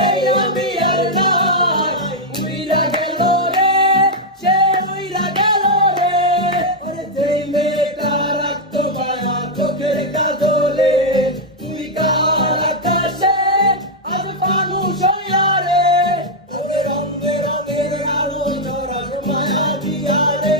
এই আমি আর নাই উইরা গেল রে সে উইরা গেল রে ওরে যেই মেয়েটা রাখতো মায়া চোখের কাজলে তুই কার আকাশে আজ মানুষ হইয়া রে ওরে রঙে রঙের আলো ঝরার মায়া দিয়া রে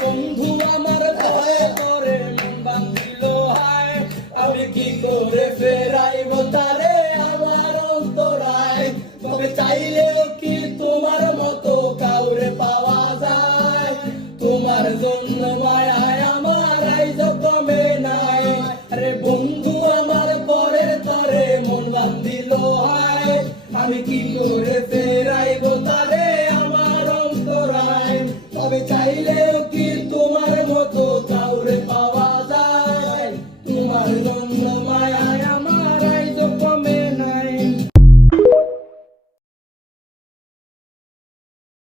বন্ধু আমার ভয়ে করে মন বাঁধিল হায় আমি কি করে ফেরাইব তারে আমার অন্তরায় তবে চাইলেও কি তোমার মতো কাউরে পাওয়া যায় তোমার জন্য মায়ায় আমার আইজ কমে নাই আরে বন্ধু আমার পরের তরে মন বাঁধিল হায় আমি কি করে ফেরাইব তারে আমার অন্তরায় তবে চাইলেও